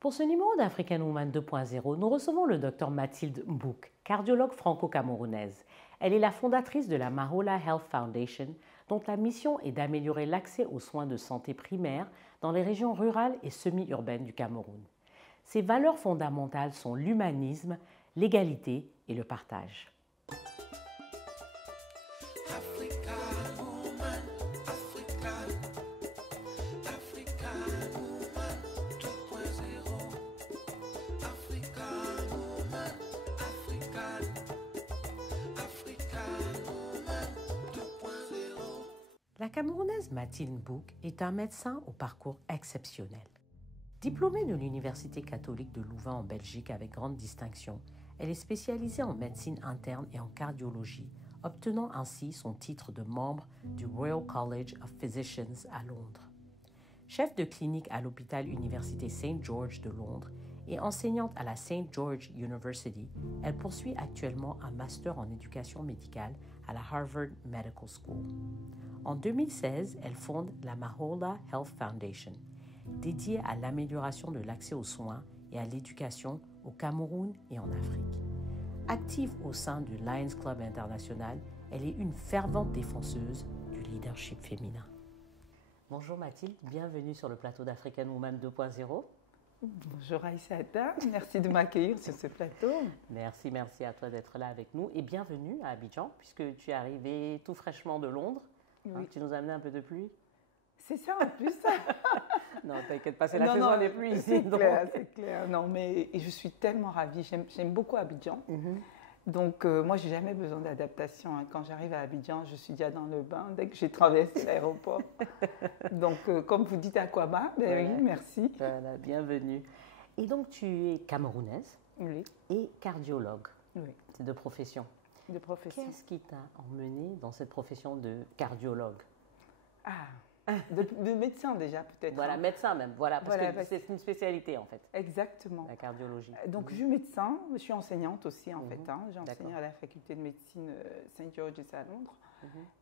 Pour ce numéro d'African Woman 2.0, nous recevons le Dr Mathilde Mbouck, cardiologue franco-camerounaise. Elle est la fondatrice de la Mahola Health Foundation, dont la mission est d'améliorer l'accès aux soins de santé primaires dans les régions rurales et semi-urbaines du Cameroun. Ses valeurs fondamentales sont l'humanisme, l'égalité et le partage. La Camerounaise Mathilde Mbouck est un médecin au parcours exceptionnel. Diplômée de l'Université catholique de Louvain en Belgique avec grande distinction, elle est spécialisée en médecine interne et en cardiologie, obtenant ainsi son titre de membre du Royal College of Physicians à Londres. Chef de clinique à l'hôpital Université St. George de Londres et enseignante à la St. George University, elle poursuit actuellement un master en éducation médicale à la Harvard Medical School. En 2016, elle fonde la Mahola Health Foundation, dédiée à l'amélioration de l'accès aux soins et à l'éducation au Cameroun et en Afrique. Active au sein du Lions Club International, elle est une fervente défenseuse du leadership féminin. Bonjour Mathilde, bienvenue sur le plateau d'African Woman 2.0. Bonjour Aïssata, merci de m'accueillir sur ce plateau. Merci à toi d'être là avec nous et bienvenue à Abidjan puisque tu es arrivée tout fraîchement de Londres. Oui. Tu nous as amené un peu de pluie. C'est ça en plus. Non, t'inquiète pas, c'est la saison des pluies ici. C'est clair. Non, mais je suis tellement ravie. J'aime beaucoup Abidjan. Donc, moi, j'ai jamais besoin d'adaptation. Quand j'arrive à Abidjan, je suis déjà dans le bain dès que j'ai traversé l'aéroport. Donc, comme vous dites Aquaba, oui, merci. Voilà, bienvenue. Et donc, tu es camerounaise et cardiologue. Oui. C'est de profession. De profession. Qu'est-ce qui t'a emmené dans cette profession de cardiologue? De médecin déjà peut-être. Voilà, médecin même, parce que c'est une spécialité en fait. Exactement. La cardiologie. Donc je suis médecin, je suis enseignante aussi en fait. J'ai enseigné à la faculté de médecine St. George's à Londres.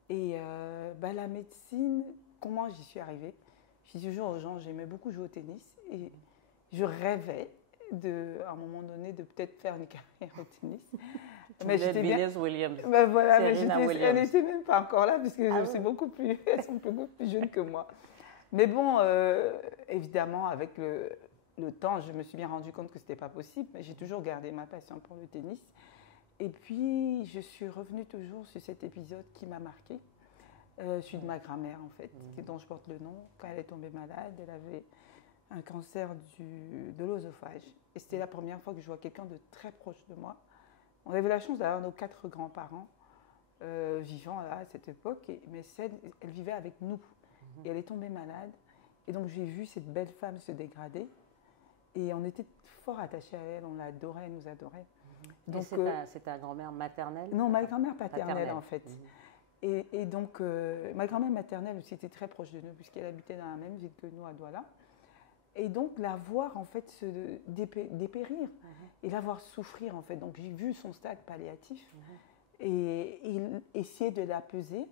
Et la médecine, comment j'y suis arrivée? Je dis toujours aux gens, j'aimais beaucoup jouer au tennis et je rêvais à un moment donné de peut-être faire une carrière au tennis. Mais j'étais bien Williams. Voilà, mais elle n'était même pas encore là parce que elles sont beaucoup plus jeunes que moi. Mais bon, évidemment, avec le temps, je me suis bien rendu compte que c'était pas possible. Mais j'ai toujours gardé ma passion pour le tennis. Et puis, je suis revenue toujours sur cet épisode qui m'a marquée. Je suis de ma grand-mère en fait, dont je porte le nom. Quand elle est tombée malade, elle avait un cancer de l'œsophage. Et c'était la première fois que je vois quelqu'un de très proche de moi. On avait la chance d'avoir nos 4 grands-parents vivants à cette époque, mais elle vivait avec nous. Et elle est tombée malade. Et donc j'ai vu cette belle femme se dégrader. Et on était fort attachés à elle, on l'adorait, elle nous adorait. Donc, c'est ta grand-mère maternelle? Non, ma grand-mère paternelle en fait. Et donc ma grand-mère maternelle aussi était très proche de nous, puisqu'elle habitait dans la même ville que nous à Douala. Et donc la voir en fait se dépérir et la voir souffrir en fait. Donc j'ai vu son stade palliatif et essayer de d'apaiser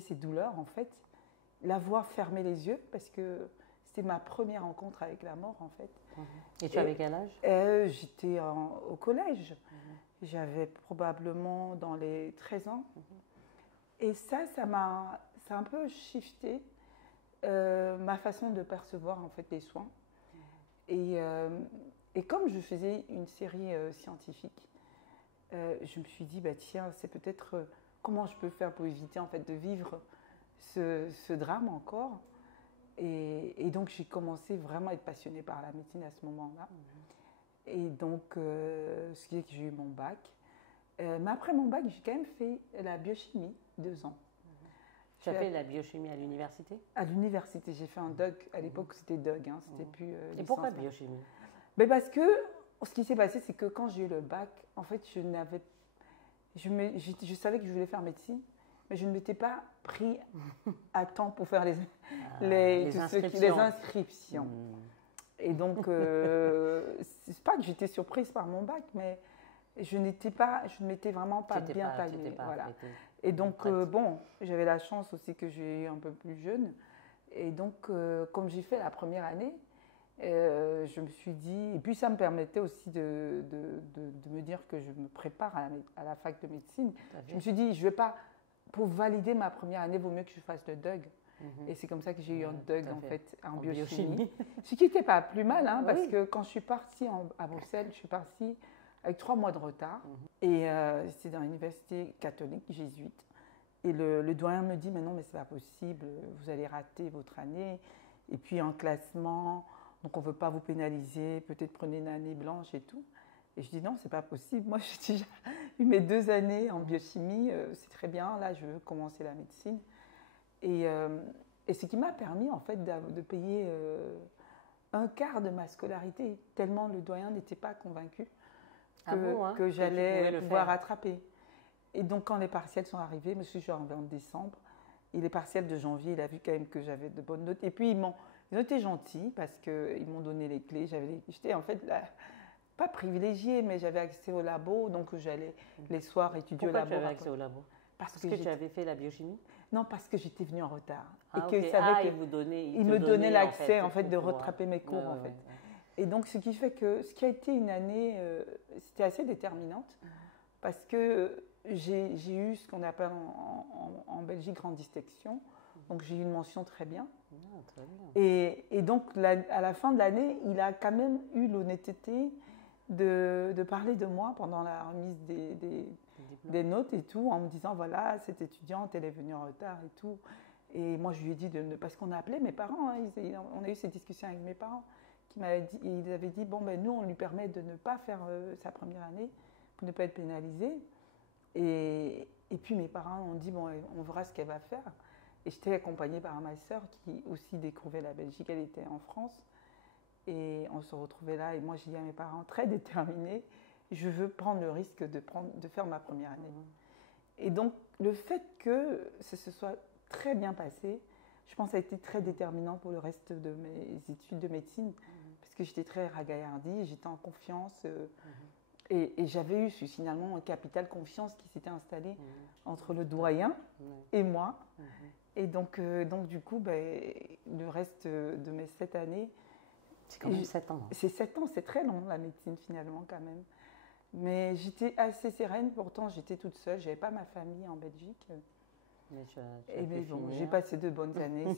ses douleurs en fait, la voir fermer les yeux parce que c'était ma première rencontre avec la mort en fait. Et tu avais quel âge? J'étais au collège. J'avais probablement dans les 13 ans. Et ça m'a un peu shifté ma façon de percevoir en fait les soins. Et comme je faisais une série scientifique, je me suis dit tiens, c'est peut-être comment je peux faire pour éviter en fait de vivre ce drame encore. Et donc j'ai commencé vraiment à être passionnée par la médecine à ce moment-là. Et donc ce qui est que j'ai eu mon bac. Mais après mon bac, j'ai quand même fait la biochimie 2 ans. Tu as fait la biochimie à l'université? À l'université, j'ai fait un DUG. À l'époque, c'était DUG, c'était plus licence. Et pourquoi biochimie? Parce que ce qui s'est passé, c'est que quand j'ai eu le bac, en fait, je savais que je voulais faire médecine, mais je ne m'étais pas pris à temps pour faire les inscriptions. Et donc, c'est pas que j'étais surprise par mon bac, mais je ne m'étais vraiment pas bien taillée. Voilà. Et donc, j'avais la chance aussi que j'ai eu un peu plus jeune. Et donc, comme j'ai fait la première année, Je me suis dit, et puis ça me permettait aussi de me dire que je me prépare à la fac de médecine. Je me suis dit, je vais pas, pour valider ma première année, il vaut mieux que je fasse le DUG. Et c'est comme ça que j'ai eu un DUG en fait, en biochimie. Ce qui n'était pas plus mal, hein, parce que quand je suis partie à Bruxelles, je suis partie avec 3 mois de retard. Et c'était dans l'université catholique, jésuite. Et le doyen me dit, mais non, mais c'est pas possible, vous allez rater votre année. Et puis en classement, donc on ne veut pas vous pénaliser, peut-être prenez une année blanche et tout. Et je dis non, c'est pas possible. Moi, j'ai déjà eu mes 2 années en biochimie, c'est très bien. Là, je veux commencer la médecine. Et ce qui m'a permis en fait de payer un quart de ma scolarité, tellement le doyen n'était pas convaincu que j'allais pouvoir rattraper. Et donc quand les partiels sont arrivés, monsieur, je suis arrivée en décembre, et les partiels de janvier, il a vu quand même que j'avais de bonnes notes. Et puis ils ont été gentils parce qu'ils m'ont donné les clés. J'étais en fait pas privilégiée, mais j'avais accès au labo, donc j'allais les soirs étudier au labo. Pourquoi tu avais accès au labo? Parce que tu avais fait la biochimie? Non, parce que j'étais venue en retard. Ah, et qu'ils savaient il me donnaient l'accès en fait de rattraper mes cours en fait. Ouais. Et donc ce qui fait que ce qui a été une année, c'était assez déterminante parce que j'ai eu ce qu'on appelle en Belgique grande distinction. Donc j'ai eu une mention très bien. Très bien. Et donc à la fin de l'année, il a quand même eu l'honnêteté de parler de moi pendant la remise des notes et tout, en me disant voilà, cette étudiante, elle est venue en retard et tout. Et moi, je lui ai dit, parce qu'on a appelé mes parents, hein, on a eu cette discussion avec mes parents, ils avaient dit, bon, ben nous, on lui permet de ne pas faire sa première année pour ne pas être pénalisé. Et puis mes parents ont dit, bon, on verra ce qu'elle va faire. Et j'étais accompagnée par ma sœur qui aussi découvrait la Belgique, elle était en France. Et on se retrouvait là, et moi, j'ai dit à mes parents, très déterminés, je veux prendre le risque de faire ma première année. Et donc, le fait que ça se soit très bien passé, je pense que ça a été très déterminant pour le reste de mes études de médecine, parce que j'étais très ragaillardie, j'étais en confiance, et j'avais eu finalement un capital confiance qui s'était installé entre le doyen et moi. Et donc du coup, le reste de mes 7 années... C'est quand même 7 ans. C'est 7 ans, c'est très long la médecine finalement quand même. Mais j'étais assez sereine, pourtant j'étais toute seule, je n'avais pas ma famille en Belgique. Mais bon, j'ai passé de bonnes années.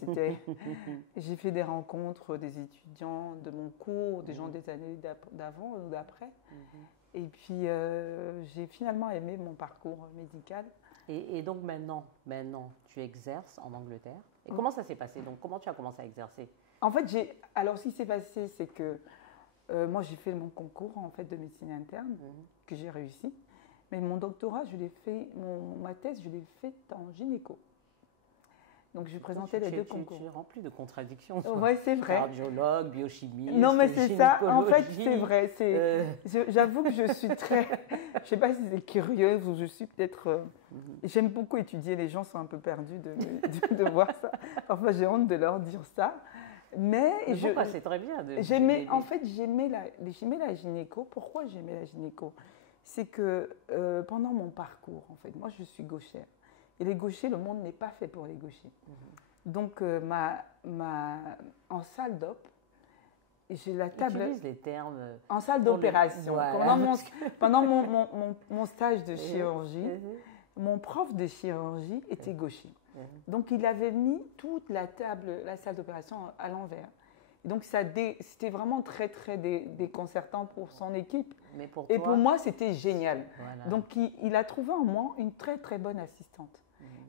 J'ai fait des rencontres des étudiants de mon cours, des gens des années d'avant ou d'après. Et puis j'ai finalement aimé mon parcours médical. Et donc maintenant, tu exerces en Angleterre. Et comment ça s'est passé? Donc comment tu as commencé à exercer? En fait, alors ce qui s'est passé, c'est que moi j'ai fait mon concours en fait de médecine interne que j'ai réussi. Mais mon doctorat, ma thèse, je l'ai faite en gynéco. Donc je présentais les deux concours. Tu es rempli de contradictions. Oui, c'est vrai. Cardiologue, biochimiste. Non, mais c'est ça. En fait, c'est vrai. J'avoue que je suis très. Je ne sais pas si c'est curieuse ou je suis peut-être. J'aime beaucoup étudier. Les gens sont un peu perdus de voir ça. Parfois, j'ai honte de leur dire ça. Mais c'est très bien. En fait, j'aimais la gynéco. Pourquoi j'aimais la gynéco? C'est que pendant mon parcours, en fait, moi je suis gauchère. Et les gauchers, le monde n'est pas fait pour les gauchers. Donc, en salle d'op, j'ai la table... Utilise les termes... En salle d'opération. Voilà. Pendant mon stage de chirurgie, mon prof de chirurgie était gaucher. Donc, il avait mis toute la salle d'opération à l'envers. Donc, c'était vraiment très, très déconcertant pour son équipe. Mais pour toi, et pour moi, c'était génial. Voilà. Donc, il a trouvé en moi une très, très bonne assistante.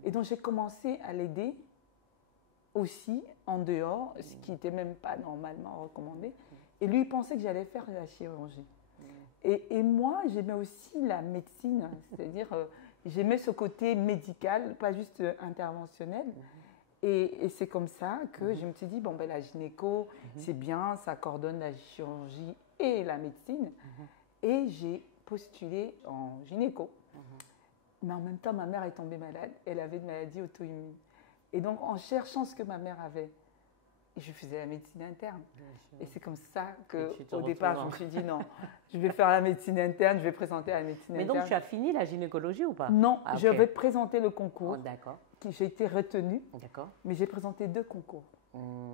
Et donc, j'ai commencé à l'aider aussi en dehors, ce qui n'était même pas normalement recommandé. Et lui, il pensait que j'allais faire de la chirurgie. Et moi, j'aimais aussi la médecine, c'est-à-dire j'aimais ce côté médical, pas juste interventionnel. Et c'est comme ça que je me suis dit, bon, la gynéco, c'est bien, ça coordonne la chirurgie et la médecine. Et j'ai postulé en gynéco. Mais en même temps, ma mère est tombée malade. Elle avait une maladie auto-immune. Et donc, en cherchant ce que ma mère avait, je faisais la médecine interne. Et c'est comme ça qu'au départ, je me suis dit, non, je vais faire la médecine interne, je vais présenter la médecine interne. Mais donc, tu as fini la gynécologie ou pas? Non, je vais présenter le concours. D'accord. J'ai été retenue. D'accord. Mais j'ai présenté 2 concours.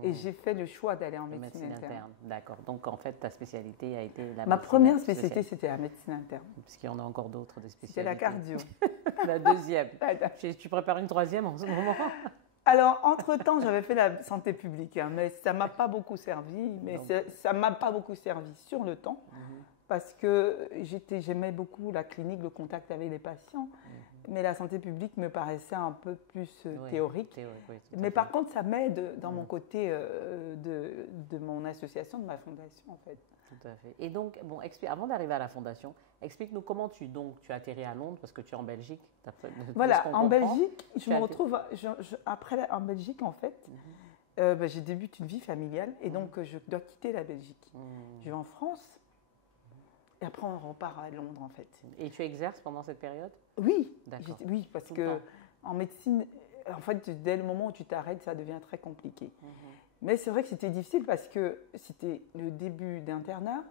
Et j'ai fait le choix d'aller en médecine interne. D'accord. Donc, en fait, ta spécialité a été la Ma première spécialité, c'était la médecine interne. Parce qu'il y en a encore d'autres, des spécialités. C'était la cardio. La deuxième. Tu prépares une troisième en ce moment? Alors, entre-temps, j'avais fait la santé publique, hein, mais ça ne m'a pas beaucoup servi. Mais ça ne m'a pas beaucoup servi sur le temps, parce que j'aimais beaucoup la clinique, le contact avec les patients. Mais la santé publique me paraissait un peu plus théorique. Mais par contre, ça m'aide dans mon côté de mon association, de ma fondation, en fait. Tout à fait. Et donc, bon, avant d'arriver à la fondation, explique-nous comment tu atterris à Londres, parce que tu es en Belgique. Voilà, en Belgique, je me retrouve, après en Belgique, en fait, j'ai débuté une vie familiale et donc je dois quitter la Belgique. Je vais en France. Et après, on repart à Londres, en fait. Et tu exerces pendant cette période? Oui, oui, parce que en médecine, en fait, dès le moment où tu t'arrêtes, ça devient très compliqué. Mais c'est vrai que c'était difficile parce que c'était le début d'internat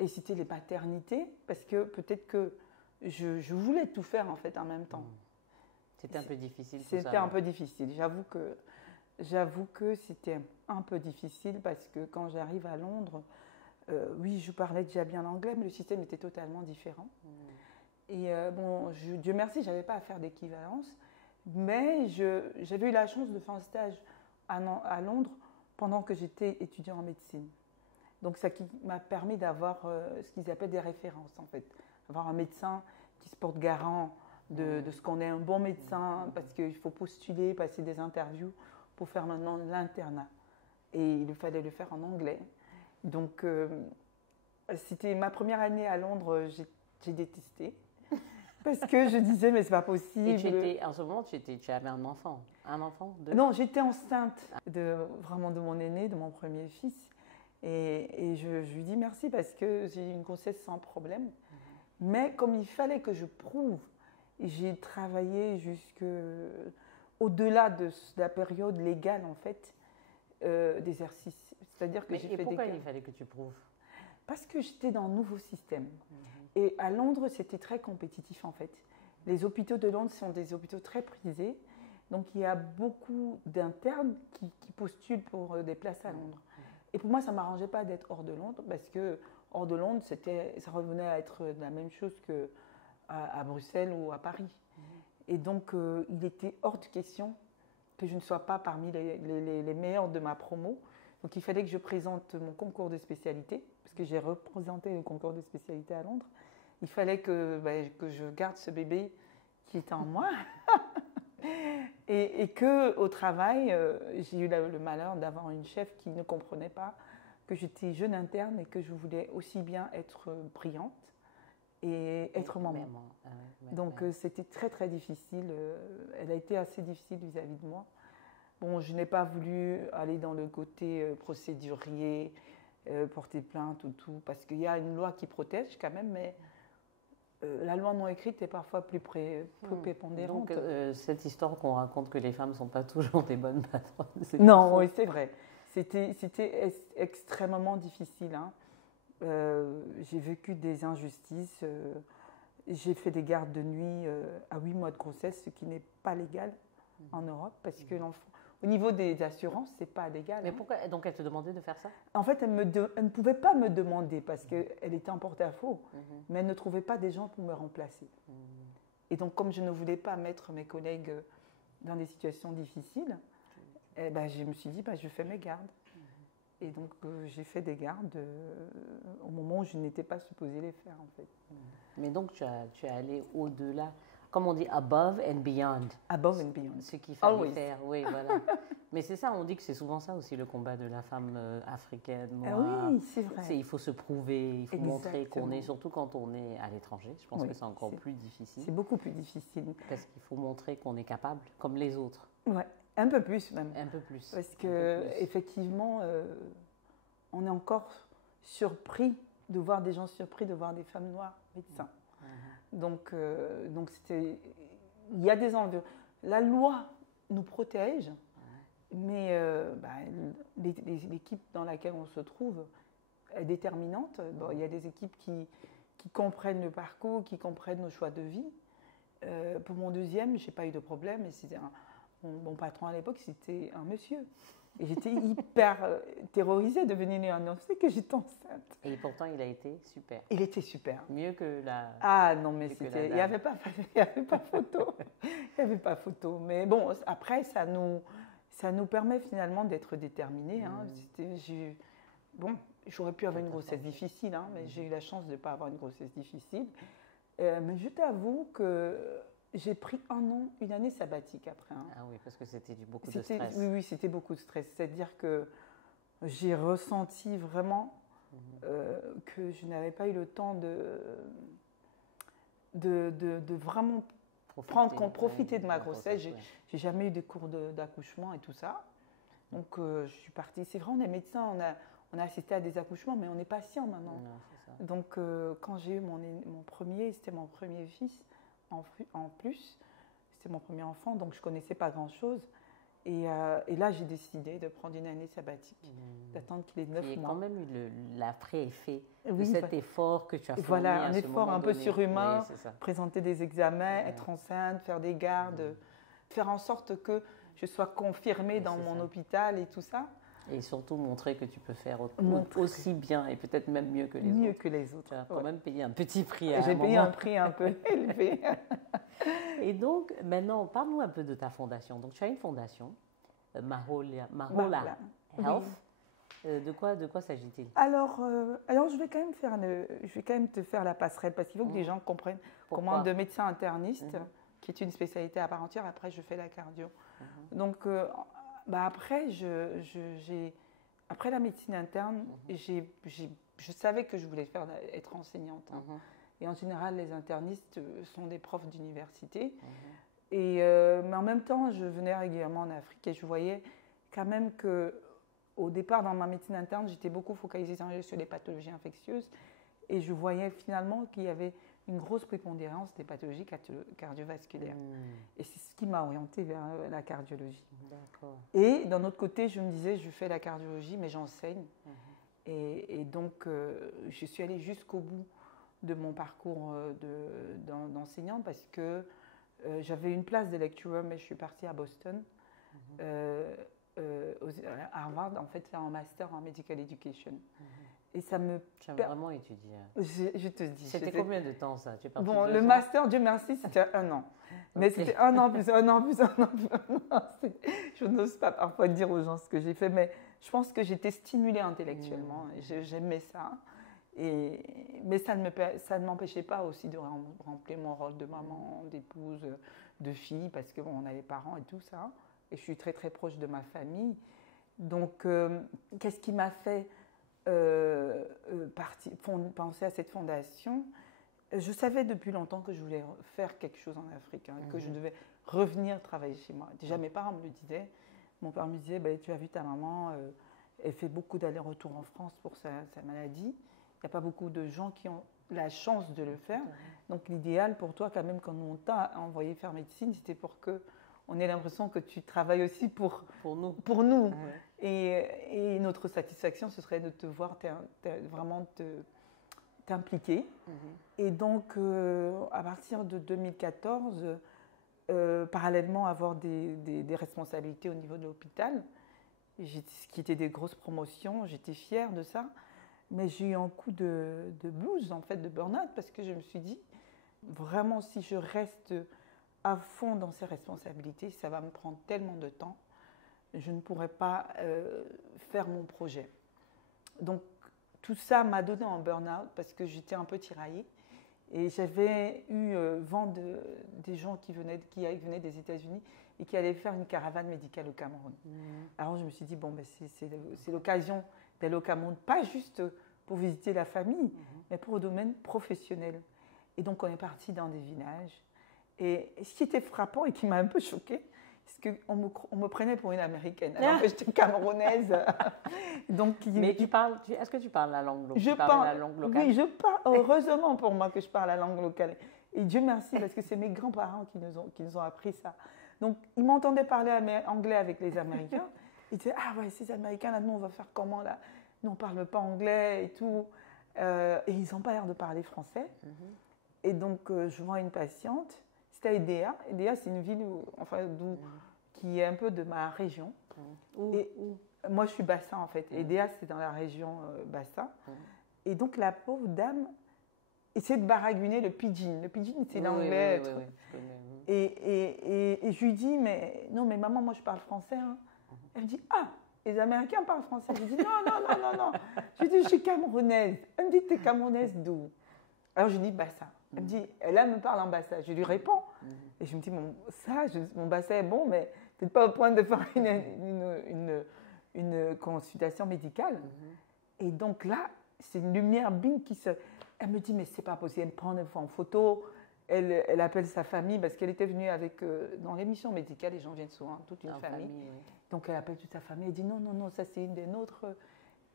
et c'était les maternités, parce que peut-être que je voulais tout faire, en fait, en même temps. C'était un peu difficile. C'était un peu difficile. J'avoue que c'était un peu difficile parce que quand j'arrive à Londres, oui, je parlais déjà bien l'anglais, mais le système était totalement différent. Et bon, Dieu merci, je n'avais pas à faire d'équivalence, mais j'avais eu la chance de faire un stage à Londres pendant que j'étais étudiant en médecine. Donc, ça qui m'a permis d'avoir ce qu'ils appellent des références, en fait. Avoir un médecin qui se porte garant de ce qu'on est un bon médecin, parce qu'il faut postuler, passer des interviews pour faire maintenant l'internat. Et il fallait le faire en anglais. Donc, c'était ma première année à Londres, j'ai détesté. Parce que je disais, mais c'est pas possible. Et en ce moment, tu avais un enfant? Un enfant? Non, j'étais enceinte vraiment de mon aîné, de mon premier fils. Et je lui dis merci parce que j'ai eu une grossesse sans problème. Mais comme il fallait que je prouve, j'ai travaillé au-delà de la période légale, en fait, d'exercice. C'est-à-dire que j'ai fait pourquoi il fallait que tu prouves? Parce que j'étais dans un nouveau système. Et à Londres, c'était très compétitif, en fait. Les hôpitaux de Londres sont des hôpitaux très prisés. Donc, il y a beaucoup d'internes qui postulent pour des places à Londres. Et pour moi, ça ne m'arrangeait pas d'être hors de Londres, parce que hors de Londres, ça revenait à être la même chose qu'à Bruxelles ou à Paris. Et donc, il était hors de question que je ne sois pas parmi les meilleurs de ma promo. Donc, il fallait que je présente mon concours de spécialité, parce que j'ai représenté le concours de spécialité à Londres. Il fallait que je garde ce bébé qui était en moi. et qu'au travail, j'ai eu le malheur d'avoir une chef qui ne comprenait pas que j'étais jeune interne et que je voulais aussi bien être brillante et être maman. Donc, c'était très, très difficile. Elle a été assez difficile vis-à-vis de moi. Bon, je n'ai pas voulu aller dans le côté procédurier, porter plainte ou tout, parce qu'il y a une loi qui protège quand même, mais la loi non écrite est parfois plus prépondérante. Donc, cette histoire qu'on raconte que les femmes ne sont pas toujours des bonnes patronnes. Non, oui, c'est vrai. C'était extrêmement difficile. Hein. J'ai vécu des injustices. J'ai fait des gardes de nuit à 8 mois de grossesse, ce qui n'est pas légal en Europe, parce que l'enfant, au niveau des assurances, c'est pas légal. Mais pourquoi? Donc, elle te demandait de faire ça? En fait, elle ne pouvait pas me demander parce qu'elle était en porte-à-faux, mais elle ne trouvait pas des gens pour me remplacer. Et donc, comme je ne voulais pas mettre mes collègues dans des situations difficiles, je me suis dit, je fais mes gardes. Et donc, j'ai fait des gardes au moment où je n'étais pas supposée les faire, en fait. Mais donc, tu es allé au-delà, comme on dit, above and beyond. Above and beyond. Ce qu'il fallait faire, oui, voilà. Mais c'est ça, on dit que c'est souvent ça aussi, le combat de la femme africaine, noire. Oui, c'est vrai. Il faut se prouver, il faut montrer qu'on est, surtout quand on est à l'étranger, je pense que c'est encore plus difficile. C'est beaucoup plus difficile. Parce qu'il faut montrer qu'on est capable, comme les autres. Oui, un peu plus même. Un peu plus. Parce qu'effectivement, on est encore surpris de voir des gens surpris de voir des femmes noires médecins. Donc il y a des enjeux. La loi nous protège, mais l'équipe dans laquelle on se trouve est déterminante. Bon, il y a des équipes qui comprennent le parcours, qui comprennent nos choix de vie. Pour mon deuxième, je n'ai pas eu de problème. Et c'était mon patron à l'époque, c'était un monsieur. Et j'étais hyper terrorisée de venir lui annoncer que j'étais enceinte. Et pourtant, il a été super. Il était super. Mieux que la... Ah non, mais c'était... Il n'y avait pas photo. Il n'y avait pas photo. Mais bon, après, ça nous permet finalement d'être déterminés. Hein. Bon, j'aurais pu avoir une grossesse difficile, hein, mais j'ai eu la chance de ne pas avoir une grossesse difficile. Mais je t'avoue que j'ai pris une année sabbatique après. Hein. Ah oui, parce que c'était beaucoup de stress. Oui, c'était beaucoup de stress. C'est-à-dire que j'ai ressenti vraiment que je n'avais pas eu le temps de vraiment profiter de ma grossesse. J'ai jamais eu de cours d'accouchement et tout ça. Donc, je suis partie. C'est vrai, on est médecin, on a assisté à des accouchements, mais on est patient maintenant. Non, c'est ça. Donc, quand j'ai eu mon premier, c'était mon premier fils en plus. C'était mon premier enfant, donc je ne connaissais pas grand-chose. Et là, j'ai décidé de prendre une année sabbatique, d'attendre qu'il ait 9 mois. Il y a quand même eu l'après-effet de cet effort que tu as fourni. Voilà, un effort un peu surhumain, oui, présenter des examens, être enceinte, faire des gardes, faire en sorte que je sois confirmée dans mon hôpital et tout ça. Et surtout montrer que tu peux faire aussi bien et peut-être même mieux que les autres. Mieux que les autres. Tu as quand même payé un petit prix. J'ai payé un prix un peu élevé. Et donc, maintenant, parle-nous un peu de ta fondation. Donc, tu as une fondation, Mahola Health. Oui. De quoi s'agit-il? Alors, je vais quand même te faire la passerelle parce qu'il faut que les gens comprennent comment de médecin interniste, qui est une spécialité à part entière, après je fais la cardio. Donc, après, après la médecine interne, je savais que je voulais être enseignante. Hein. Et en général, les internistes sont des profs d'université. Mais en même temps, je venais régulièrement en Afrique et je voyais quand même qu'au départ, dans ma médecine interne, j'étais beaucoup focalisée sur les pathologies infectieuses. Et je voyais finalement qu'il y avait une grosse prépondérance des pathologies cardiovasculaires. Et c'est ce qui m'a orientée vers la cardiologie. Et d'un autre côté, je me disais, je fais la cardiologie, mais j'enseigne. Et donc, je suis allée jusqu'au bout de mon parcours d'enseignante parce que j'avais une place de lecturer, mais je suis partie à Boston, à Harvard, en fait, faire un master en medical education. Et ça me... Tu as vraiment étudié. Je te dis. C'était combien de temps ça? Bon, le master, Dieu merci, c'était 1 an. Mais c'était 1 an plus 1 an plus 1 an plus 1 an. Je n'ose pas parfois dire aux gens ce que j'ai fait, mais je pense que j'étais stimulée intellectuellement. J'aimais ça. Mais ça ne m'empêchait pas aussi de remplir mon rôle de maman, d'épouse, de fille, parce que on a les parents et tout ça. Et je suis très très proche de ma famille. Donc, qu'est-ce qui m'a fait penser à cette fondation? Je savais depuis longtemps que je voulais faire quelque chose en Afrique, hein, que je devais revenir travailler chez moi. Déjà, mes parents me le disaient. Mon père me disait, tu as vu ta maman, elle fait beaucoup d'allers-retours en France pour sa maladie. Il n'y a pas beaucoup de gens qui ont la chance de le faire. Donc l'idéal pour toi, quand même, quand on t'a envoyé faire médecine, c'était pour qu'on ait l'impression que tu travailles aussi pour nous. Et notre satisfaction, ce serait de te voir vraiment t'impliquer. Et donc, à partir de 2014, parallèlement avoir des responsabilités au niveau de l'hôpital, ce qui était des grosses promotions, j'étais fière de ça. Mais j'ai eu un coup de blues, en fait, de burn-out, parce que je me suis dit, vraiment, si je reste à fond dans ces responsabilités, ça va me prendre tellement de temps, je ne pourrai pas faire mon projet. Donc, tout ça m'a donné un burn-out parce que j'étais un peu tiraillée. Et j'avais eu vent des gens qui venaient des États-Unis et qui allaient faire une caravane médicale au Cameroun. Alors, je me suis dit, c'est l'occasion d'aller au Cameroun, pas juste pour visiter la famille, mais pour le domaine professionnel. Et donc, on est parti dans des villages. Et ce qui était frappant et qui m'a un peu choquée, c'est qu'on me prenait pour une Américaine, alors que j'étais camerounaise. Donc, mais est-ce que tu parles la langue locale? La langue locale? Oui, je parle. Heureusement pour moi que je parle la langue locale. Et Dieu merci, parce que c'est mes grands-parents qui nous ont appris ça. Donc, ils m'entendaient parler anglais avec les Américains. Ils disaient, ah ouais, ces Américains, là, nous, on va faire comment, là? Nous, on ne parle pas anglais et tout. Et ils n'ont pas l'air de parler français. Et donc, je vois une patiente. C'était à Edea, c'est une ville qui est un peu de ma région. Où Moi, je suis Bassa, en fait. Et Déa, c'est dans la région Bassa. Et donc, la pauvre dame essaie de baragouiner le pidgin. Le pidgin, c'est l'anglais. Et je lui dis, mais non, mais maman, moi, je parle français. Hein. Elle me dit, ah, les Américains parlent français. Je lui dis, non. Je lui dis, je suis camerounaise. Elle me dit, t'es camerounaise d'où? Alors, je lui dis, Bassa. Elle me dit, elle me parle en Bassa. Je lui réponds. Et je me dis, mon Bassa est bon, mais peut-être pas au point de faire une consultation médicale. Et donc là, c'est une lumière bing qui se... Elle me dit, mais c'est pas possible. Elle me prend une fois en photo. Elle appelle sa famille parce qu'elle était venue avec... dans l'émission médicale, les gens viennent souvent, toute une famille. Donc elle appelle toute sa famille. Elle dit, non, ça c'est une des nôtres.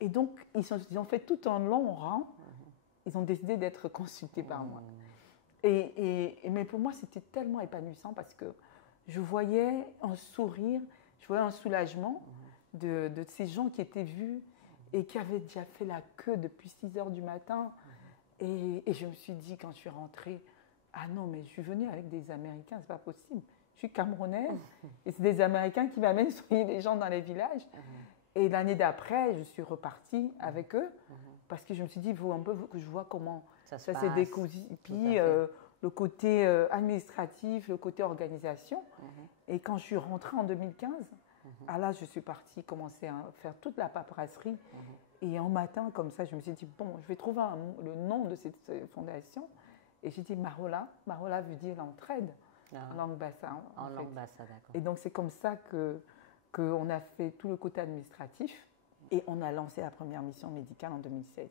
Et donc, ils ont fait tout un long rang. Ils ont décidé d'être consultés par moi. Mais pour moi, c'était tellement épanouissant parce que je voyais un sourire, je voyais un soulagement de ces gens qui étaient vus et qui avaient déjà fait la queue depuis 6 heures du matin. Et je me suis dit, quand je suis rentrée, ah non, mais je suis venue avec des Américains, c'est pas possible. Je suis camerounaise et c'est des Américains qui m'amènent soigner les gens dans les villages. Et l'année d'après, je suis repartie avec eux parce que je me suis dit, il faut un peu que je vois comment ça s'est décousu. Puis le côté administratif, le côté organisation. Et quand je suis rentrée en 2015, là, je suis partie commencer à faire toute la paperasserie. Et un matin, comme ça, je me suis dit, bon, je vais trouver le nom de cette fondation. Et j'ai dit Marola. Marola veut dire l'entraide en langue bassa. En langue bassa, d'accord. Et donc, c'est comme ça qu'on a fait tout le côté administratif et on a lancé la première mission médicale en 2016.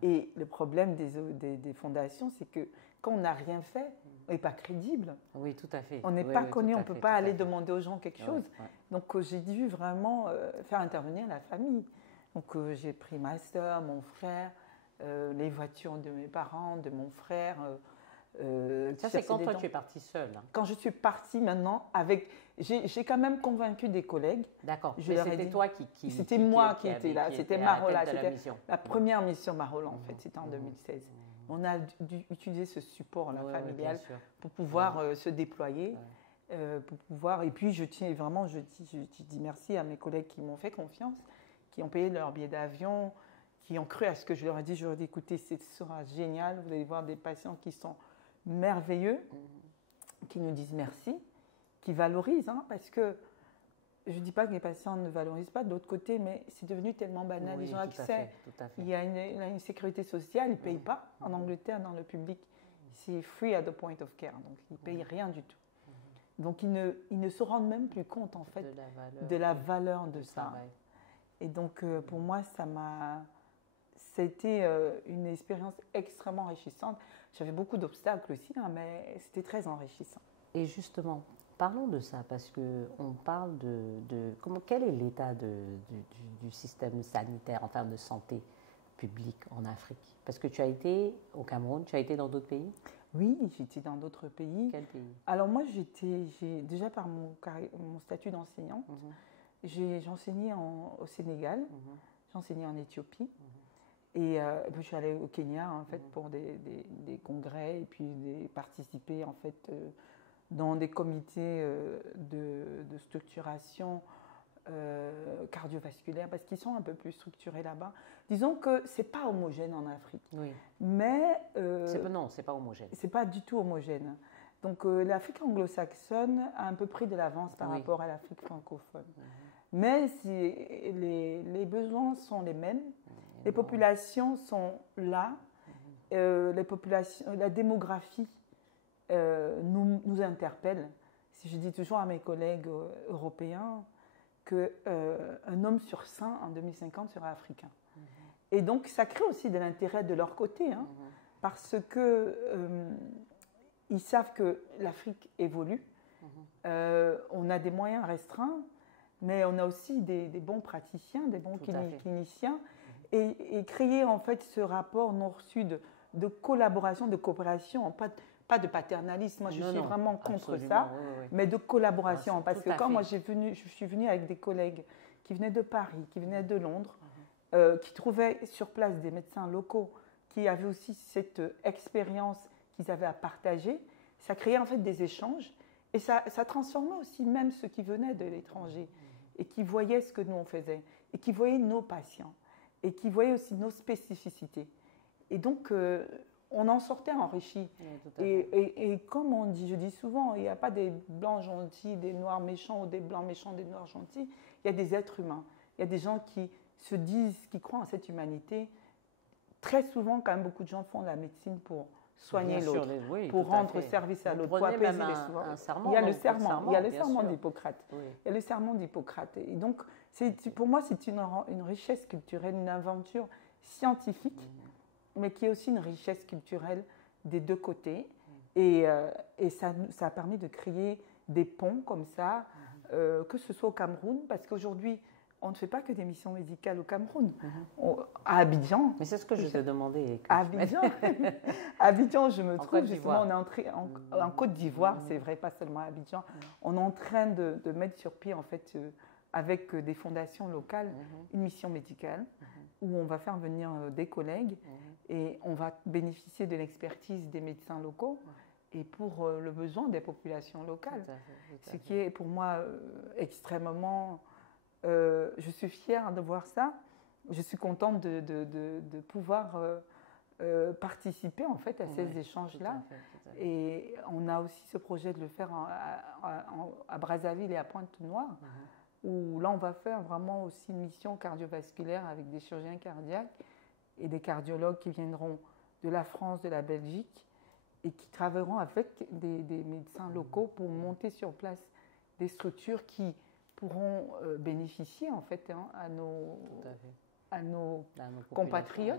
Et le problème des fondations, c'est que quand on n'a rien fait, on n'est pas crédible. Oui, tout à fait. On n'est pas connu, on ne peut pas aller demander aux gens quelque chose. Donc, j'ai dû vraiment faire intervenir la famille. Donc, j'ai pris ma soeur, mon frère, les voitures de mes parents, de mon frère. Ça, c'est quand toi, tu es partie seule. Hein. Quand je suis partie maintenant, j'ai quand même convaincu des collègues. D'accord, mais c'était toi qui c'était moi qui étais là, c'était Marola. C'était la première mission Marola, en fait, c'était en 2016. On a dû utiliser ce support familial pour pouvoir se déployer. Pour pouvoir, et puis je dis merci à mes collègues qui m'ont fait confiance, qui ont payé leur billet d'avion, qui ont cru à ce que je leur ai dit. Je leur ai dit, écoutez, ce sera génial, vous allez voir des patients qui sont merveilleux, qui nous disent merci, qui valorisent, hein, parce que je ne dis pas que les patients ne valorisent pas de l'autre côté, mais c'est devenu tellement banal, ils ont accès, il y a une sécurité sociale, ils ne payent pas. En Angleterre, dans le public, c'est free at the point of care, donc ils ne payent rien du tout. Donc ils ne se rendent même plus compte en fait de la valeur de ça. Travail. Et donc pour moi, ça a été une expérience extrêmement enrichissante. J'avais beaucoup d'obstacles aussi, hein, mais c'était très enrichissant. Et justement, parlons de ça, parce qu'on parle quel est l'état du système sanitaire en termes de santé publique en Afrique? Parce que tu as été au Cameroun, tu as été dans d'autres pays? Oui, j'étais dans d'autres pays. Quel pays? Alors moi, j'ai déjà par mon statut d'enseignante, j'enseignais au Sénégal, j'enseignais en Éthiopie. Et je suis allée au Kenya en fait pour des congrès et puis participer en fait dans des comités de structuration cardiovasculaire parce qu'ils sont un peu plus structurés là-bas. Disons que c'est pas homogène en Afrique. Oui. Mais non, c'est pas homogène. C'est pas du tout homogène. Donc l'Afrique anglo-saxonne a un peu pris de l'avance par rapport à l'Afrique francophone. Mais les besoins sont les mêmes. Les populations sont là, la démographie nous interpelle. Si je dis toujours à mes collègues européens qu'un homme sur 100 en 2050 sera africain. Et donc ça crée aussi de l'intérêt de leur côté, hein, parce que ils savent que l'Afrique évolue. On a des moyens restreints, mais on a aussi des bons praticiens, des bons cliniciens. Et créer en fait ce rapport nord-sud de collaboration, de coopération, pas de paternalisme, moi je suis vraiment contre ça, mais de collaboration. Parce que quand moi je suis venue avec des collègues qui venaient de Paris, qui venaient de Londres, qui trouvaient sur place des médecins locaux qui avaient aussi cette expérience qu'ils avaient à partager, ça créait en fait des échanges et ça transformait aussi même ceux qui venaient de l'étranger. et qui voyaient ce que nous on faisait, et qui voyaient nos patients, et qui voyaient aussi nos spécificités. Et donc, on en sortait enrichi. Oui, et comme on dit, je dis souvent, il n'y a pas des blancs gentils, des noirs méchants, ou des blancs méchants, des noirs gentils. Il y a des êtres humains. Il y a des gens qui se disent, qui croient en cette humanité. Très souvent, quand même, beaucoup de gens font de la médecine pour soigner l'autre, oui, pour rendre service à l'autre, pour apaiser les souffrances. Il y a le serment, il y a le serment d'Hippocrate. Oui. Il y a le serment d'Hippocrate. Et donc, pour moi, c'est une richesse culturelle, une aventure scientifique, mais qui est aussi une richesse culturelle des deux côtés. Et ça a permis de créer des ponts comme ça, que ce soit au Cameroun, parce qu'aujourd'hui, on ne fait pas que des missions médicales au Cameroun. À Abidjan. Mais c'est ce que je t'ai demandé. À Abidjan, Abidjan, je me trouve justement, on est entré en Côte d'Ivoire, c'est vrai, pas seulement à Abidjan. On est en train de mettre sur pied, en fait, avec des fondations locales, une mission médicale où on va faire venir des collègues et on va bénéficier de l'expertise des médecins locaux et pour le besoin des populations locales. Ce qui est pour moi extrêmement... je suis fière de voir ça. Je suis contente de pouvoir participer en fait à ces échanges-là. Et on a aussi ce projet de le faire à Brazzaville et à Pointe-Noire, où là on va faire vraiment aussi une mission cardiovasculaire avec des chirurgiens cardiaques et des cardiologues qui viendront de la France, de la Belgique et qui travailleront avec des médecins locaux pour monter sur place des structures qui pourront bénéficier en fait à nos compatriotes.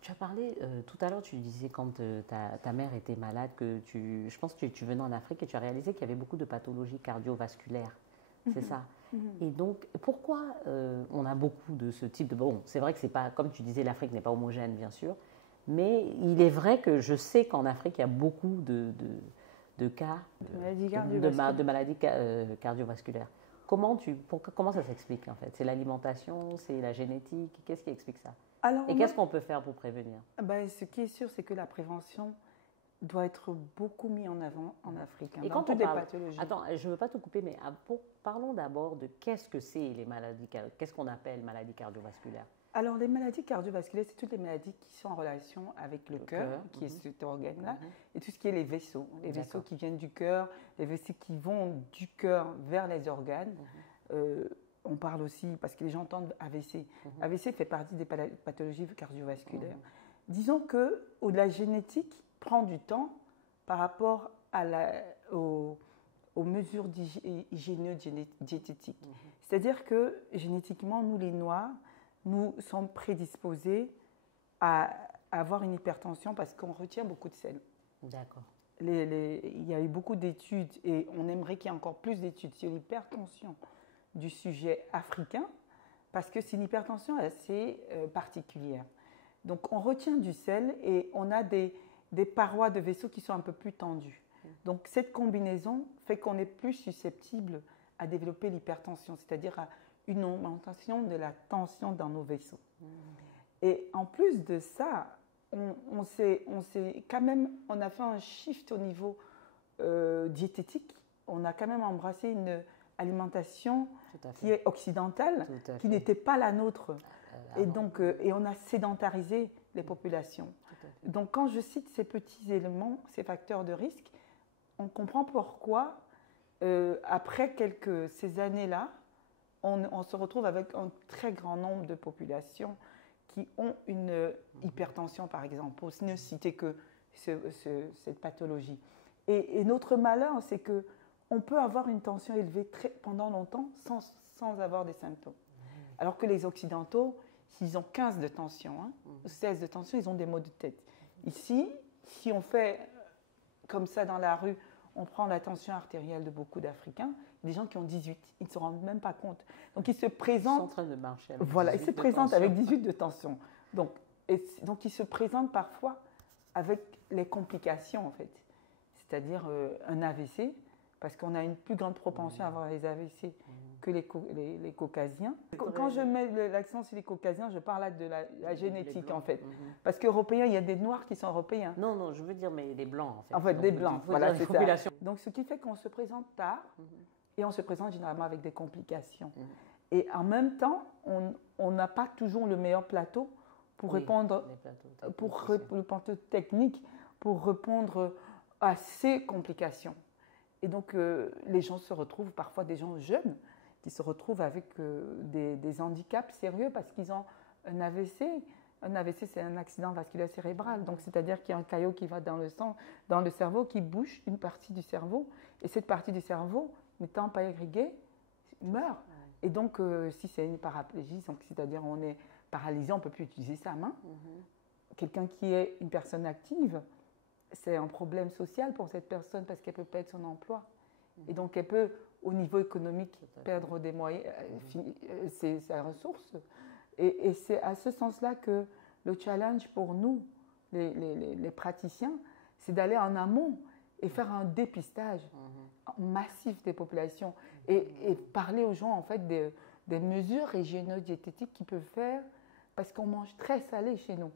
Tu as parlé tout à l'heure, tu disais quand ta mère était malade, que je pense que tu venais en Afrique et tu as réalisé qu'il y avait beaucoup de pathologies cardiovasculaires, c'est ça. Et donc, pourquoi on a beaucoup de ce type de... Bon, c'est vrai que c'est pas, comme tu disais, l'Afrique n'est pas homogène, bien sûr, mais il est vrai que je sais qu'en Afrique, il y a beaucoup de cas de maladies cardiovasculaires. Comment ça s'explique en fait? C'est l'alimentation, c'est la génétique? Qu'est-ce qui explique ça? Et qu'est-ce qu'on peut faire pour prévenir? Ce qui est sûr, c'est que la prévention doit être beaucoup mise en avant en Afrique. Et quand on parle... pathologies. Attends, je ne veux pas te couper, mais parlons d'abord de qu'est-ce que c'est les maladies, qu'est-ce qu'on appelle maladies cardiovasculaires? Alors, les maladies cardiovasculaires, c'est toutes les maladies qui sont en relation avec le cœur, qui est cet organe-là, et tout ce qui est les vaisseaux. Les vaisseaux qui viennent du cœur, les vaisseaux qui vont du cœur vers les organes. On parle aussi, parce que les gens entendent AVC. AVC fait partie des pathologies cardiovasculaires. Disons que la génétique prend du temps par rapport aux mesures hygiéno-diététiques. C'est-à-dire que génétiquement, nous les Noirs, nous sommes prédisposés à avoir une hypertension parce qu'on retient beaucoup de sel. D'accord. Il y a eu beaucoup d'études et on aimerait qu'il y ait encore plus d'études sur l'hypertension du sujet africain parce que c'est une hypertension assez particulière. Donc on retient du sel et on a des parois de vaisseaux qui sont un peu plus tendues. Donc cette combinaison fait qu'on est plus susceptible à développer l'hypertension, c'est-à-dire à une augmentation de la tension dans nos vaisseaux. Et en plus de ça, on a fait un shift au niveau diététique. On a quand même embrassé une alimentation qui est occidentale, qui n'était pas la nôtre. Et donc, et on a sédentarisé les populations. Donc, quand je cite ces petits éléments, ces facteurs de risque, on comprend pourquoi, après ces années-là, on se retrouve avec un très grand nombre de populations qui ont une hypertension, par exemple, pour ne citer que cette pathologie. Et notre malheur, c'est qu'on peut avoir une tension élevée pendant longtemps sans avoir des symptômes. Alors que les Occidentaux, s'ils ont 15 de tension, 16 de tension, ils ont des maux de tête. Ici, si on fait comme ça dans la rue, on prend la tension artérielle de beaucoup d'Africains, des gens qui ont 18, ils ne se rendent même pas compte. Donc ils se présentent... Ils sont en train de marcher avec voilà, ils se présentent avec 18 de tension. Donc ils se présentent parfois avec les complications, en fait. C'est-à-dire un AVC, parce qu'on a une plus grande propension à avoir les AVC que les Caucasiens. Quand je mets l'accent sur les Caucasiens, je parle là de la génétique, en fait. Parce qu'Européens, il y a des Noirs qui sont Européens. Non, je veux dire, mais des Blancs, en fait. En fait, des Blancs, voilà, c'est ça. Donc, ce qui fait qu'on se présente tard et on se présente généralement avec des complications. Et en même temps, on n'a pas toujours le meilleur plateau pour répondre, le plateau technique, pour répondre à ces complications. Et donc, les gens se retrouvent, parfois des gens jeunes, qui se retrouvent avec des handicaps sérieux parce qu'ils ont un AVC. Un AVC, c'est un accident vasculaire cérébral. Donc, c'est-à-dire qu'il y a un caillot qui va dans le sang, dans le cerveau, qui bouche une partie du cerveau. Et cette partie du cerveau, n'étant pas irriguée, meurt. Et donc, si c'est une paraplégie, c'est-à-dire on est paralysé, on ne peut plus utiliser sa main. Quelqu'un qui est une personne active, c'est un problème social pour cette personne parce qu'elle peut perdre son emploi. Et donc, elle peut, au niveau économique, perdre des moyens, ses ressources. Et c'est à ce sens-là que le challenge pour nous, les praticiens, c'est d'aller en amont et faire un dépistage massif des populations et parler aux gens en fait des mesures régionodiététiques qu'ils peuvent faire parce qu'on mange très salé chez nous.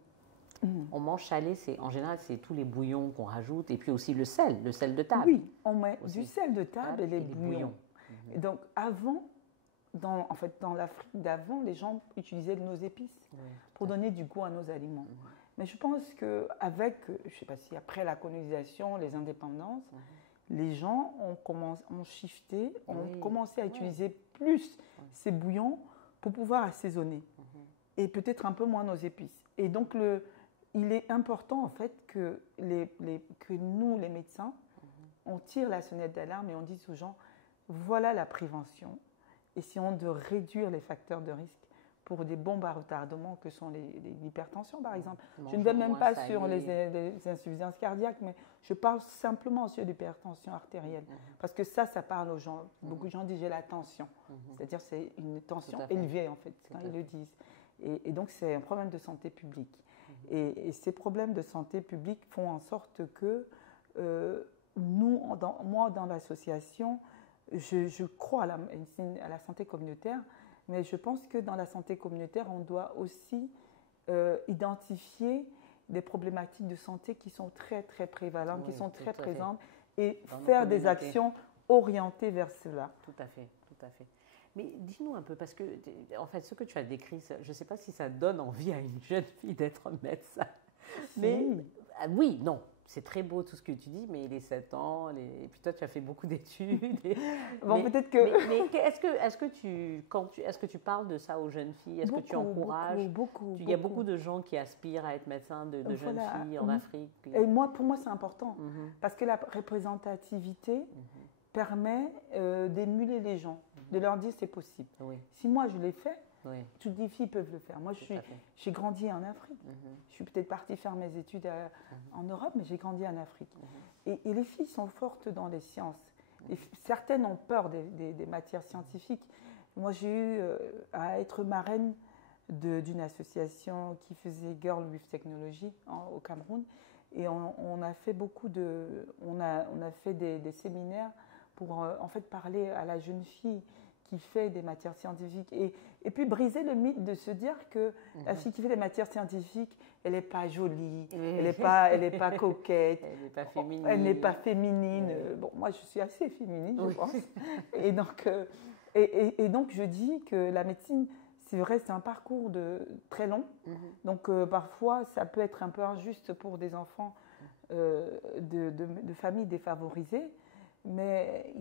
On mange salé, en général, c'est tous les bouillons qu'on rajoute et puis aussi le sel de table. Oui, on met du sel de table et les bouillons. Et donc avant, dans l'Afrique d'avant, les gens utilisaient nos épices pour donner du goût à nos aliments. Mais je pense qu'avec, je ne sais pas si après la colonisation, les indépendances, les gens ont shifté, ont commencé à utiliser plus ces bouillons pour pouvoir assaisonner et peut-être un peu moins nos épices. Et donc, il est important en fait que nous, les médecins, on tire la sonnette d'alarme et on dise aux gens, voilà la prévention. Essayons de réduire les facteurs de risque pour des bombes à retardement que sont l'hypertension, par exemple. Je ne vais même pas sur les insuffisances cardiaques, mais je parle simplement sur l'hypertension artérielle. Parce que ça parle aux gens. Beaucoup de gens disent j'ai la tension. C'est-à-dire c'est une tension élevée, en fait, quand ils le disent. Et donc, c'est un problème de santé publique. Et ces problèmes de santé publique font en sorte que moi, dans l'association, je crois à la santé communautaire, mais je pense que dans la santé communautaire, on doit aussi identifier des problématiques de santé qui sont très, très prévalentes, qui sont très présentes, et faire des actions orientées vers cela. Tout à fait, tout à fait. Mais dis-nous un peu, parce que, en fait, ce que tu as décrit, je ne sais pas si ça donne envie à une jeune fille d'être médecin. Mais oui, non. C'est très beau tout ce que tu dis, mais les 7 ans, et puis toi, tu as fait beaucoup d'études. Bon, peut-être que... Mais est-ce que tu parles de ça aux jeunes filles? Est-ce que tu encourages? Beaucoup. Il y a beaucoup de gens qui aspirent à être médecins, de jeunes filles en Afrique. Et pour moi, c'est important, parce que la représentativité permet d'émuler les gens, de leur dire c'est possible. Si moi, je l'ai fait, toutes les filles peuvent le faire. Moi, j'ai grandi en Afrique. Je suis peut-être partie faire mes études en Europe, mais j'ai grandi en Afrique. Et les filles sont fortes dans les sciences. Et certaines ont peur des matières scientifiques. Moi, j'ai eu à être marraine d'une association qui faisait Girl with Technology au Cameroun. Et on a fait on a fait des séminaires pour en fait parler à la jeune fille qui fait des matières scientifiques et puis briser le mythe de se dire que la fille qui fait des matières scientifiques, elle n'est pas jolie, elle n'est pas coquette, elle n'est pas féminine. Bon, moi, je suis assez féminine, je pense. Et donc, je dis que la médecine, c'est vrai, c'est un parcours très long. Donc, parfois, ça peut être un peu injuste pour des enfants de familles défavorisées. Mais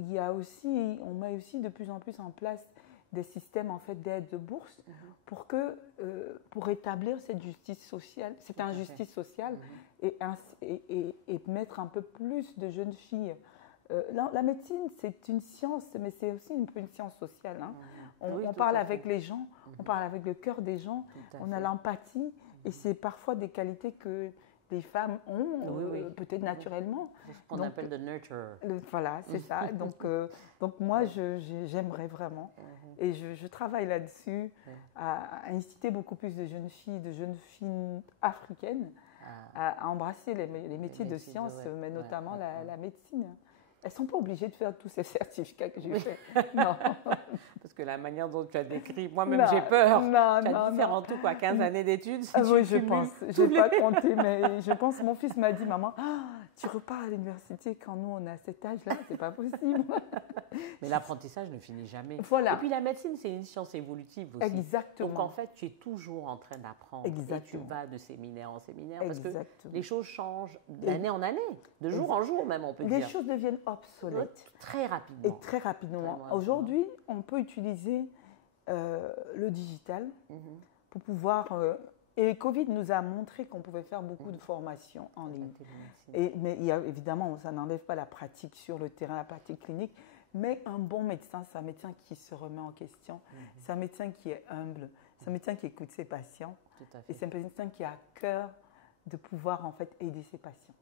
on met aussi de plus en plus en place des systèmes en fait d'aide de bourse pour établir cette justice sociale, cette injustice sociale et mettre un peu plus de jeunes filles. La médecine, c'est une science, mais c'est aussi un peu une science sociale. Hein. On parle avec les gens, on parle avec le cœur des gens, on a l'empathie et c'est parfois des qualités que les femmes ont, peut-être naturellement. C'est ce qu'on appelle le nurture. Voilà, c'est ça. Donc moi, j'aimerais vraiment. Et je travaille là-dessus, à inciter beaucoup plus de jeunes filles africaines à embrasser les métiers de science, mais notamment la médecine. Elles ne sont pas obligées de faire tous ces certificats que j'ai fait. Non. Parce que la manière dont tu as décrit, moi-même j'ai peur. Tu as dû faire en tout 15 années d'études. Oui, je pense. Je n'ai pas compté, mais je pense. Mon fils m'a dit, maman, tu repars à l'université quand nous, on a cet âge-là, c'est pas possible. Mais l'apprentissage ne finit jamais. Voilà. Et puis la médecine, c'est une science évolutive aussi. Exactement. Donc en fait, tu es toujours en train d'apprendre. Exactement. Et tu vas de séminaire en séminaire. Exactement. Parce que les choses changent d'année en année, de jour en jour même, on peut dire. Les choses deviennent obsolètes. Très rapidement. Et très rapidement. Aujourd'hui, on peut utiliser le digital pour pouvoir... et le Covid nous a montré qu'on pouvait faire beaucoup de formations en ligne. Mais il y a, évidemment, ça n'enlève pas la pratique sur le terrain, la pratique clinique. Mais un bon médecin, c'est un médecin qui se remet en question. C'est un médecin qui est humble. C'est un médecin qui écoute ses patients. Et c'est un médecin qui a à cœur de pouvoir en fait aider ses patients.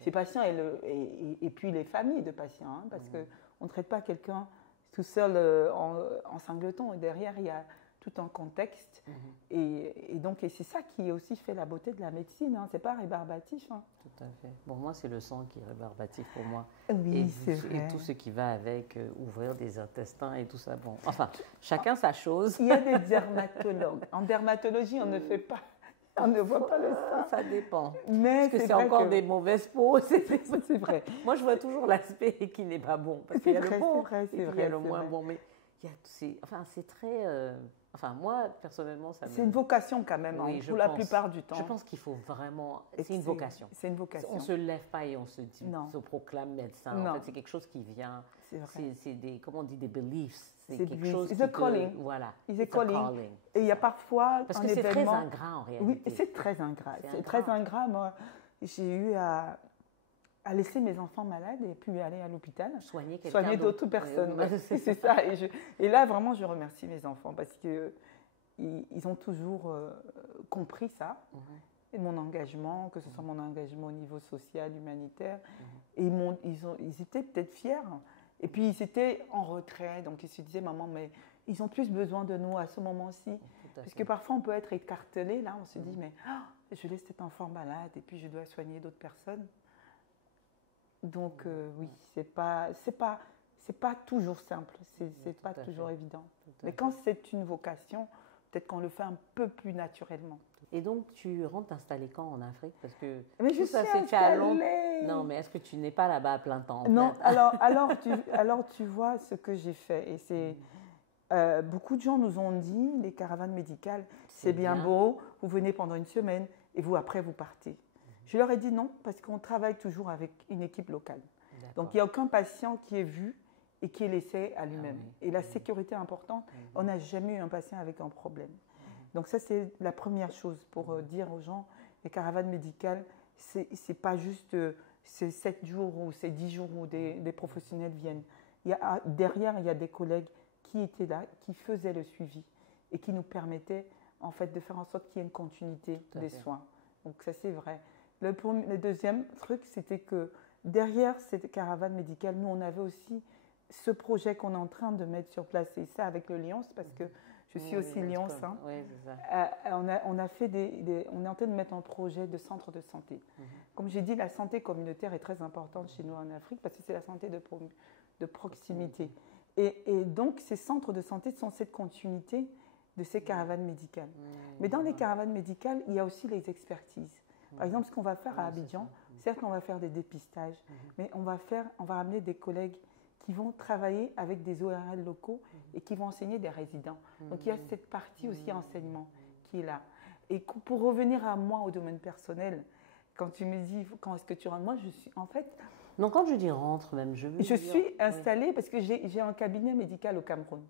Ses patients et puis les familles de patients. Hein, parce qu'on ne traite pas quelqu'un tout seul en sanglotant. Et derrière, il y a tout un contexte. Et donc, c'est ça qui aussi fait la beauté de la médecine. Hein. Ce n'est pas rébarbatif. Hein. Tout à fait. Bon, moi, c'est le sang qui est rébarbatif pour moi. Oui, c'est vrai. Et tout ce qui va avec, ouvrir des intestins et tout ça. Bon, enfin, chacun sa chose. Il y a des dermatologues. En dermatologie, on ne fait pas. On ne voit pas le sang. Ça dépend. Mais parce que c'est encore des mauvaises peaux. C'est vrai. Moi, je vois toujours l'aspect qui n'est pas bon. Parce qu'il y a le bon et il y a le moins bon. Mais c'est très... Enfin, moi, personnellement, ça me... C'est une vocation quand même, oui, pour la plupart du temps. Je pense qu'il faut vraiment... C'est une vocation. C'est une vocation. On ne se lève pas et on se dit, se proclame médecin. Non. En fait, c'est quelque chose qui vient... C'est des, comment on dit, des beliefs. C'est quelque chose qui calling. Voilà. It's a calling. Et il y a parfois parce que c'est très ingrat en réalité. Oui, c'est très ingrat. C'est très ingrat. Moi, j'ai eu à laisser mes enfants malades et puis aller à l'hôpital. Soigner d'autres personnes. C'est ça. Et là, vraiment, je remercie mes enfants parce qu'ils ont toujours compris ça. Et mon engagement, que ce soit mon engagement au niveau social, humanitaire. Et ils étaient peut-être fiers. Et puis, ils étaient en retrait. Donc, ils se disaient, maman, mais ils ont plus besoin de nous à ce moment-ci. Parce que parfois, on peut être écartelé. Là, on se dit, mais je laisse cet enfant malade et puis je dois soigner d'autres personnes. Donc, oui, c'est pas toujours simple. C'est pas toujours évident. Mais quand c'est une vocation, peut-être qu'on le fait un peu plus naturellement. Et donc, tu rentres t'installer quand en Afrique? Parce que mais je suis installée. Non, mais est-ce que tu n'es pas là-bas à plein temps? Non, alors tu vois ce que j'ai fait. Et c'est beaucoup de gens nous ont dit, les caravanes médicales, c'est bien beau, vous venez pendant une semaine et vous, après, vous partez. Je leur ai dit non, parce qu'on travaille toujours avec une équipe locale. Donc, il n'y a aucun patient qui est vu et qui est laissé à lui-même. Et la sécurité est importante. On n'a jamais eu un patient avec un problème. Donc ça, c'est la première chose pour dire aux gens, les caravanes médicales, c'est pas juste ces 7 jours ou ces 10 jours où des professionnels viennent. Derrière, il y a des collègues qui étaient là, qui faisaient le suivi et qui nous permettaient en fait de faire en sorte qu'il y ait une continuité des soins. Donc ça, c'est vrai. Le deuxième truc, c'était que derrière cette caravane médicale, nous, on avait aussi ce projet qu'on est en train de mettre sur place. Et ça, avec le Lions, parce que je suis aussi Lions. Hein. Oui, c'est ça. On est en train de mettre un projet de centre de santé. Comme j'ai dit, la santé communautaire est très importante chez nous en Afrique parce que c'est la santé de proximité. Et donc, ces centres de santé sont cette continuité de ces caravanes médicales. Mais dans les caravanes médicales, il y a aussi les expertises. Par exemple, ce qu'on va faire à Abidjan, certes, on va faire des dépistages, mais on va amener des collègues qui vont travailler avec des ORL locaux et qui vont enseigner des résidents. Donc, il y a cette partie aussi enseignement qui est là. Et pour revenir à moi, au domaine personnel, quand tu me dis, quand est-ce que tu rentres, moi, je suis en fait... Donc, quand je dis rentre, même, je suis installée parce que j'ai un cabinet médical au Cameroun.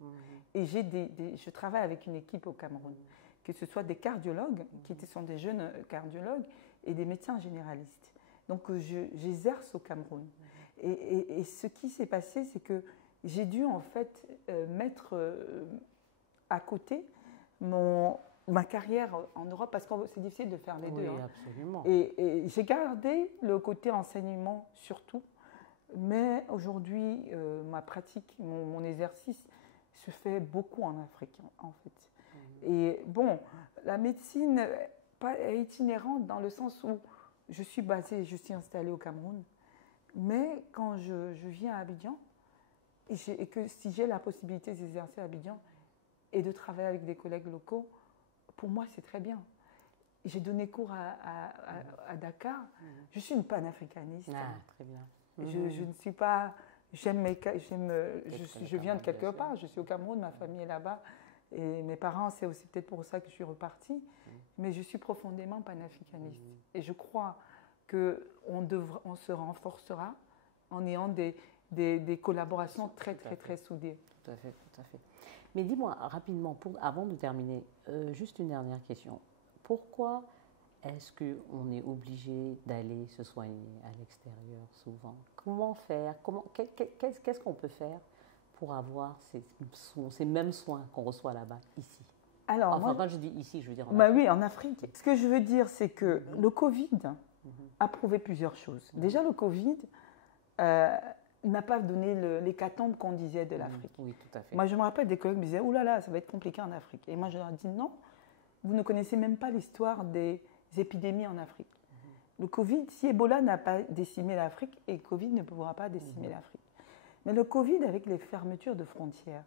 Et je travaille avec une équipe au Cameroun. Que ce soit des cardiologues, qui sont des jeunes cardiologues, et des médecins généralistes. Donc, j'exerce au Cameroun. Et ce qui s'est passé, c'est que j'ai dû en fait mettre à côté ma carrière en Europe parce que c'est difficile de faire les deux. Oui, absolument. Et j'ai gardé le côté enseignement surtout, mais aujourd'hui, ma pratique, mon exercice se fait beaucoup en Afrique en fait. Et bon, la médecine est itinérante dans le sens où je suis installée au Cameroun. Mais quand je viens à Abidjan, et que si j'ai la possibilité d'exercer à Abidjan et de travailler avec des collègues locaux, pour moi, c'est très bien. j'ai donné cours à Dakar. Je suis une panafricaniste. Ah, très bien. Je ne suis pas... je viens de quelque part. Je suis au Cameroun, ma famille est là-bas. Et mes parents, c'est aussi peut-être pour ça que je suis repartie. Mais je suis profondément panafricaniste. Et je crois qu'on se renforcera en ayant des collaborations très soudées. Tout à fait, tout à fait. Mais dis-moi rapidement, avant de terminer, juste une dernière question. Pourquoi est-ce qu'on est obligé d'aller se soigner à l'extérieur souvent? Comment faire? Qu'est-ce qu'on peut faire pour avoir ces mêmes soins qu'on reçoit là-bas, ici? Alors, enfin, quand je dis ici, je veux dire en Afrique. Oui, en Afrique. Ce que je veux dire, c'est que le Covid a prouvé plusieurs choses. Déjà, le Covid n'a pas donné l'hécatombe qu'on disait de l'Afrique. Oui, tout à fait. Moi, je me rappelle des collègues qui me disaient « Ouh là là, ça va être compliqué en Afrique ». Et moi, je leur ai dit « Non, vous ne connaissez même pas l'histoire des épidémies en Afrique. Le Covid, si Ebola n'a pas décimé l'Afrique, et Covid ne pourra pas décimer l'Afrique. Mais le Covid, avec les fermetures de frontières,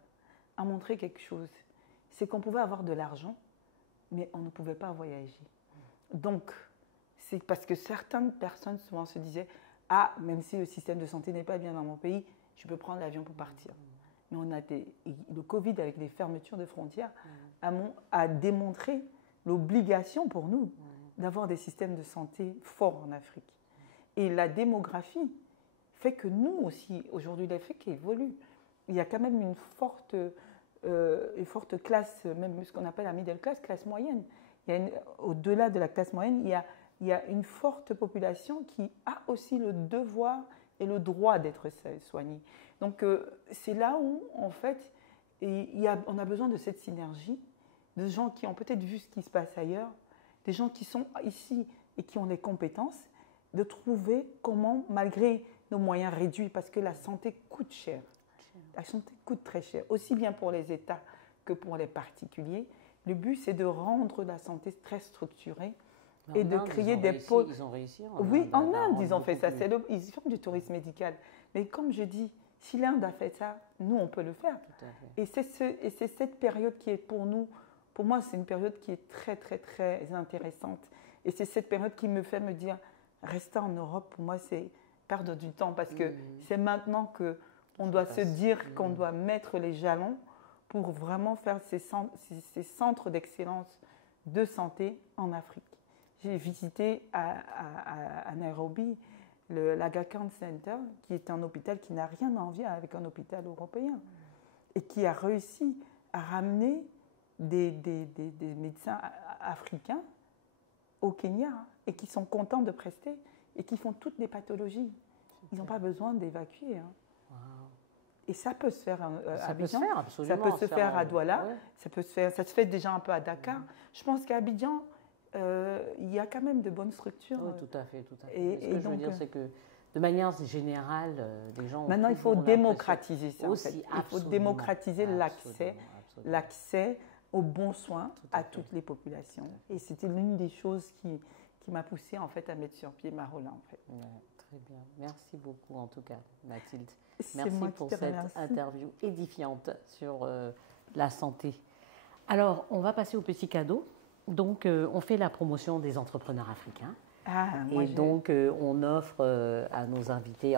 a montré quelque chose. C'est qu'on pouvait avoir de l'argent, mais on ne pouvait pas voyager. Donc, c'est parce que certaines personnes souvent se disaient « Ah, même si le système de santé n'est pas bien dans mon pays, je peux prendre l'avion pour partir. » Mais le Covid, avec les fermetures de frontières, a démontré l'obligation pour nous d'avoir des systèmes de santé forts en Afrique. Et la démographie fait que nous aussi, aujourd'hui, l'Afrique évolue. Il y a quand même une forte classe, même ce qu'on appelle la middle class, classe moyenne. Au-delà de la classe moyenne, il y a une forte population qui a aussi le devoir et le droit d'être soignée. Donc, c'est là où, en fait, on a besoin de cette synergie, de gens qui ont peut-être vu ce qui se passe ailleurs, des gens qui sont ici et qui ont des compétences, de trouver comment, malgré nos moyens réduits, parce que la santé coûte cher. La santé coûte très cher, aussi bien pour les États que pour les particuliers. Le but, c'est de rendre la santé très structurée et de créer des pôles. Ils ont réussi. Oui, en Inde, ils ont fait ça. Ils font du tourisme médical. Mais comme je dis, si l'Inde a fait ça, nous, on peut le faire. Et c'est cette période qui est pour nous, pour moi, c'est une période qui est très intéressante. Et c'est cette période qui me fait me dire, rester en Europe, pour moi, c'est perdre du temps. Parce que c'est maintenant qu'on doit se dire qu'on doit mettre les jalons pour vraiment faire ces centres d'excellence de santé en Afrique. J'ai visité à Nairobi l'Aga Khan Center, qui est un hôpital qui n'a rien à envier avec un hôpital européen et qui a réussi à ramener des médecins africains au Kenya et qui sont contents de prester et qui font toutes les pathologies. Ils n'ont pas besoin d'évacuer. Wow. Et ça peut se faire à Abidjan, ça peut se faire à Douala, ouais. Ça se fait déjà un peu à Dakar. Je pense qu'à Abidjan, il y a quand même de bonnes structures. Oui, tout à fait. Et ce que je veux dire, c'est que de manière générale, les gens... Maintenant, il faut démocratiser ça. Aussi, il faut démocratiser l'accès aux bons soins à toutes les populations. Et c'était l'une des choses qui m'a poussée en fait, à mettre sur pied Marola. En fait. Ouais, très bien. Merci beaucoup en tout cas, Mathilde. Merci pour cette interview édifiante sur la santé. Alors, on va passer au petit cadeau. Donc, on fait la promotion des entrepreneurs africains. On offre à nos invités,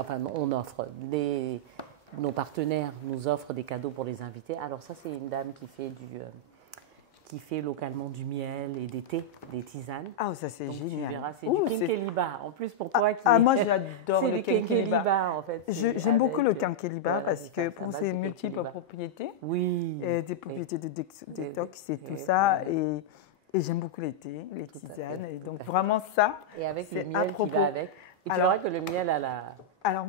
nos partenaires nous offrent des cadeaux pour les invités. Alors ça, c'est une dame qui fait localement du miel et des thés, des tisanes. Ah, ça c'est génial. Tu verras, c'est du kenkeliba. En plus, pour toi moi j'adore le kenkeliba. En fait. J'aime beaucoup le kenkeliba parce que pour ses multiples propriétés, des propriétés de détox et tout ça, et j'aime beaucoup les thés, les tisanes, et donc vraiment ça. Et avec le miel qui va avec. Et tu verras que le miel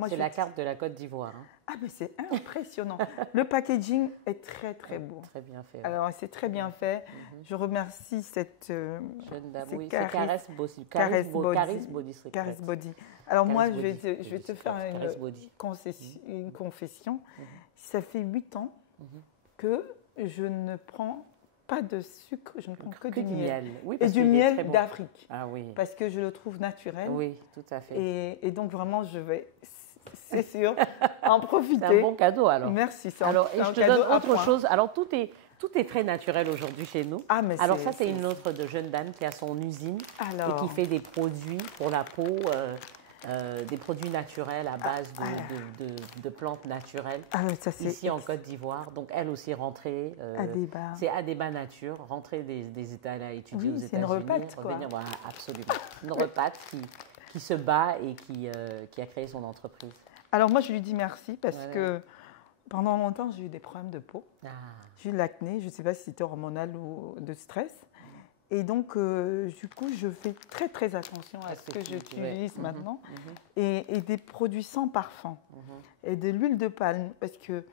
c'est la carte de la Côte d'Ivoire. Hein. Ah, mais c'est impressionnant. Le packaging est très beau. Très bien fait. Alors, c'est très bien fait. Je remercie cette jeune dame. Oui, c'est Caris Body. Caris Body. Alors, moi, je vais te faire une confession. Ça fait 8 ans que je ne prends pas de sucre, je ne prends que du miel. Oui, et du miel d'Afrique. Ah oui. Parce que je le trouve naturel. Oui, tout à fait. Et donc vraiment, je vais, c'est sûr, en profiter. C'est un bon cadeau alors. Merci. Alors, et je te donne autre chose. Alors, tout Tout est très naturel aujourd'hui chez nous. Ah, mais alors ça, c'est une autre de jeune dame qui a son usine et qui fait des produits pour la peau, des produits naturels à base de plantes naturelles. Ah, ça, ici en Côte d'Ivoire. Donc elle aussi rentrée. C'est Adeba Nature, rentrée des États, elle a étudié aux États-Unis. C'est une repate, quoi. Voilà, absolument. Une repate qui se bat et qui a créé son entreprise. Alors moi, je lui dis merci parce que pendant longtemps, j'ai eu des problèmes de peau. J'ai eu de l'acné, je ne sais pas si c'était hormonal ou de stress. Et donc, du coup, je fais très, très attention à ce que j'utilise maintenant. Et des produits sans parfum. Et de l'huile de palme, parce que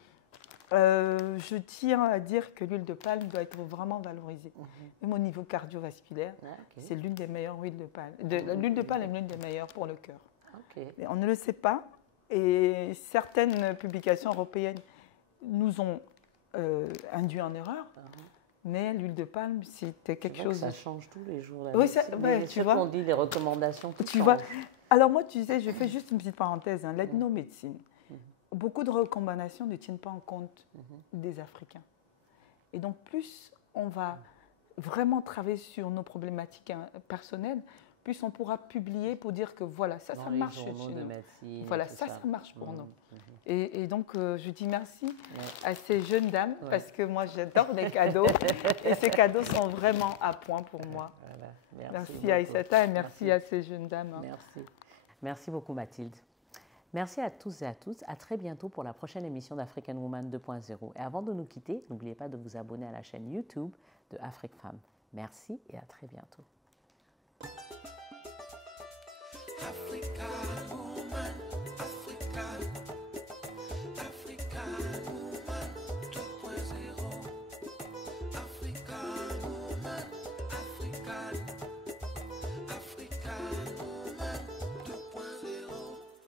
je tiens à dire que l'huile de palme doit être vraiment valorisée. Même au niveau cardiovasculaire, c'est l'une des meilleures huiles de palme. L'huile de palme est l'une des meilleures pour le cœur. Mais on ne le sait pas. Et certaines publications européennes nous ont induit en erreur. Mais l'huile de palme, c'était quelque chose... Ça change tous les jours. Oui, tu vois. On dit les recommandations. Tu vois. Alors moi, tu sais, je fais juste une petite parenthèse. L'ethnomédecine, beaucoup de recommandations ne tiennent pas en compte des Africains. Et donc, plus on va vraiment travailler sur nos problématiques personnelles, plus on pourra publier pour dire que voilà, ça marche chez nous. Voilà, ça marche pour nous. Et donc, je dis merci à ces jeunes dames parce que moi, j'adore les cadeaux. Et ces cadeaux sont vraiment à point pour moi. Merci à Aïssata et merci à ces jeunes dames. Merci. Merci beaucoup, Mathilde. Merci à tous et à toutes. À très bientôt pour la prochaine émission d'African Woman 2.0. Et avant de nous quitter, n'oubliez pas de vous abonner à la chaîne YouTube de Afrique Femme. Merci et à très bientôt. African Woman.